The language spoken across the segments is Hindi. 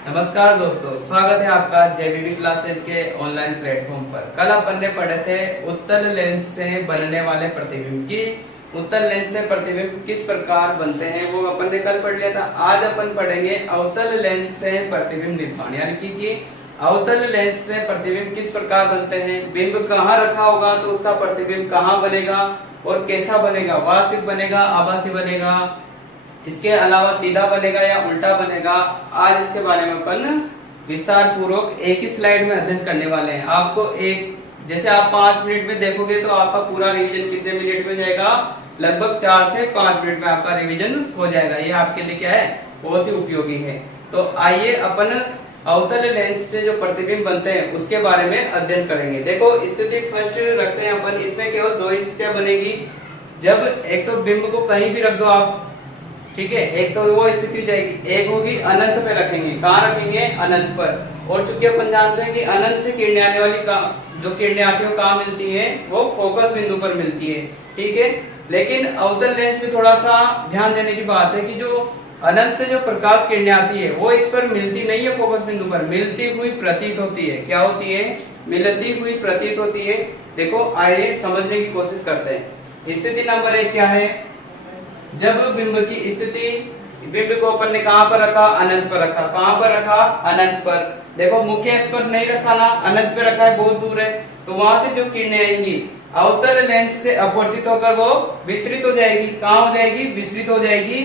नमस्कार दोस्तों, स्वागत है आपका जेबीबी क्लासेज के ऑनलाइन प्लेटफॉर्म पर। कल अपन ने पढ़े थे उत्तल लेंस से बनने वाले प्रतिबिंब की। उत्तल लेंस से प्रतिबिंब किस प्रकार बनते हैं वो अपन ने कल पढ़ लिया था। आज अपन पढ़ेंगे अवतल लेंस से प्रतिबिंब निर्माण, यानी कि अवतल लेंस से प्रतिबिंब किस प्रकार बनते हैं, बिंब कहाँ रखा होगा तो उसका प्रतिबिंब कहाँ बनेगा और कैसा बनेगा, वास्तविक बनेगा, आभासी बनेगा, इसके अलावा सीधा बनेगा या उल्टा बनेगा। आज इसके बारे में अपन विस्तार पूर्वक एक ही स्लाइड में अध्ययन करने वाले हैं। आपको जैसे आप 5 मिनट में देखोगे तो आपका पूरा रिवीजन कितने मिनट में जाएगा, लगभग 4 से 5 मिनट में आपका रिवीजन हो जाएगा। ये आपके लिए क्या है, बहुत ही उपयोगी है। तो आइए अपन अवतल लेंस से जो प्रतिबिंब बनते हैं उसके बारे में अध्ययन करेंगे। देखो, स्थिति फर्स्ट रखते हैं अपन। इसमें केवल 2 स्थितियां बनेगी। जब एक तो बिंब को कहीं भी रख दो आप, ठीक है, एक तो वो स्थिति जाएगी, एक होगी अनंत पे रखेंगे। कहाँ रखेंगे, अनंत पर। और चूंकि अपन जानते हैं कि अनंत से किरणें आने वाली जो किरणें आती है कहाँ मिलती है, वो फोकस बिंदु पर मिलती है, ठीक है। लेकिन अवतल लेंस में थोड़ा सा ध्यान देने की बात है कि जो अनंत से जो प्रकाश किरणें आती है वो इस पर मिलती नहीं है, फोकस बिंदु पर मिलती हुई प्रतीत होती है। क्या होती है, मिलती हुई प्रतीत होती है। देखो, आइए समझने की कोशिश करते हैं। स्थिति नंबर 1 क्या है, जब बिंब की स्थिति, बिंब को अपन ने कहां पर रखा, अनंत पर रखा। कहां पर रखा, अनंत पर। देखो, मुख्य अक्ष पर नहीं रखा ना, अनंत पे रखा है, बहुत दूर है। तो वहां से जो किरणें आएंगी अवतल लेंस से अपवर्तित होकर वो विसरित हो जाएगी। कहां हो जाएगी, विसरित हो जाएगी।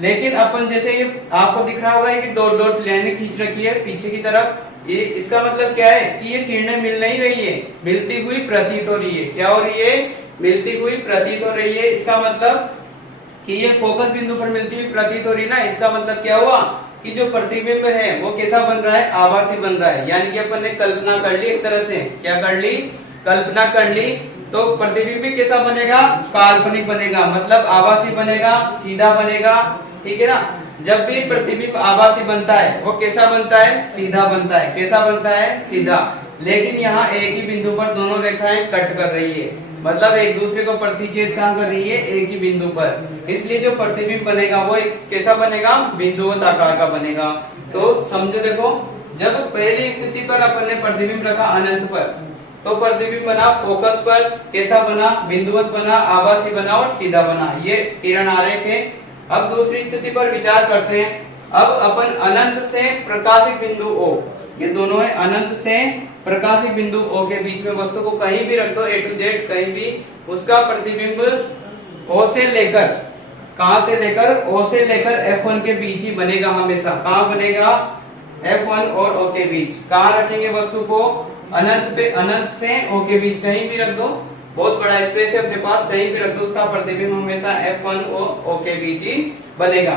लेकिन अपन जैसे ये आपको दिख रहा होगा कि डॉट डॉट लाइनें खींच रखी है पीछे की तरफ, ये इसका मतलब क्या है कि ये किरणें मिल नहीं रही है, मिलती हुई प्रतीत हो रही है। क्या हो रही है, मिलती हुई प्रतीत हो रही है। इसका मतलब कि ये फोकस बिंदु पर मिलती हुई प्रतीत हो रही ना। इसका मतलब क्या हुआ कि जो प्रतिबिंब है वो कैसा बन रहा है, आभासी बन रहा है। यानी कि अपन ने कल्पना कर ली एक तरह से। क्या कर ली, कल्पना कर ली। तो प्रतिबिंब भी कैसा बनेगा, काल्पनिक बनेगा, मतलब आभासी बनेगा, सीधा बनेगा, ठीक है ना। जब भी प्रतिबिंब आभासी बनता है वो कैसा बनता है, सीधा बनता है। कैसा बनता है, सीधा। लेकिन यहाँ एक ही बिंदु पर दोनों रेखाएं कट कर रही है, मतलब एक दूसरे को प्रतिच्छेद कहाँ कर रही है, एक ही बिंदु पर। इसलिए जो प्रतिबिंब बनेगा वो एक कैसा बनेगा, बिंदुवत आकार का बनेगा। तो समझो, देखो, जब पहली स्थिति पर अपन ने प्रतिबिंब रखा अनंत पर, तो प्रतिबिंब बना फोकस पर, कैसा बना, बिंदुवत बना, आभासी बना और सीधा बना। ये किरण आरेख है। अब दूसरी स्थिति पर विचार करते हैं। अब अपन अनंत से प्रकाशिक बिंदु O, ये दोनों है, अनंत से प्रकाशिक बिंदु O के बीच में वस्तु को कहीं भी रख दो, A to Z कहीं भी, उसका प्रतिबिंब O से लेकर, कहां से लेकर, O से लेकर F1 के बीच ही बनेगा हमेशा। कहां बनेगा, F1 और O के बीच। कहां रखेंगे वस्तु को, अनंत पे, अनंत से O के बीच कहीं भी रख दो, बहुत बड़ा स्पेस है अपने पास, कहीं भी रख दो, उसका प्रतिबिंब हमेशा F1 और O के बीच ही बनेगा।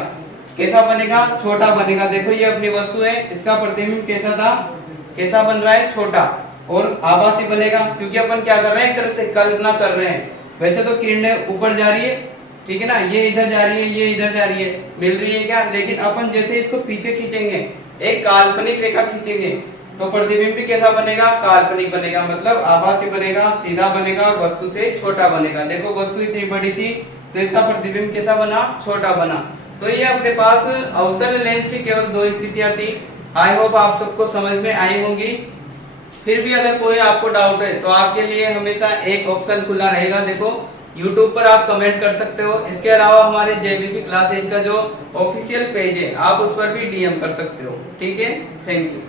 कैसा बनेगा, छोटा बनेगा। देखो, ये अपनी वस्तु है, इसका प्रतिबिंब कैसा था, कैसा बन रहा है, छोटा और आभासी बनेगा। क्योंकि अपन क्या कर रहे हैं, एक तरह से कल्पना कर रहे हैं। वैसे तो किरणें ऊपर जा रही है, ठीक है ना, ये इधर जा रही है, ये इधर जा रही है, मिल रही है क्या। लेकिन अपन जैसे इसको पीछे खींचेंगे, एक काल्पनिक रेखा खींचेंगे, तो प्रतिबिंब भी कैसा बनेगा, काल्पनिक बनेगा, मतलब आभासी बनेगा, सीधा बनेगा, वस्तु से छोटा बनेगा। देखो, वस्तु इतनी बड़ी थी तो इसका प्रतिबिंब कैसा बना, छोटा बना। तो ये अपने पास अवतल लेंस की केवल 2 स्थितियां थी। आई होप आप सबको समझ में आई होंगी। फिर भी अगर कोई आपको डाउट है तो आपके लिए हमेशा एक ऑप्शन खुला रहेगा। देखो, YouTube पर आप कमेंट कर सकते हो। इसके अलावा हमारे जेबीबी क्लासेज का जो ऑफिशियल पेज है आप उस पर भी DM कर सकते हो, ठीक है। Thank you.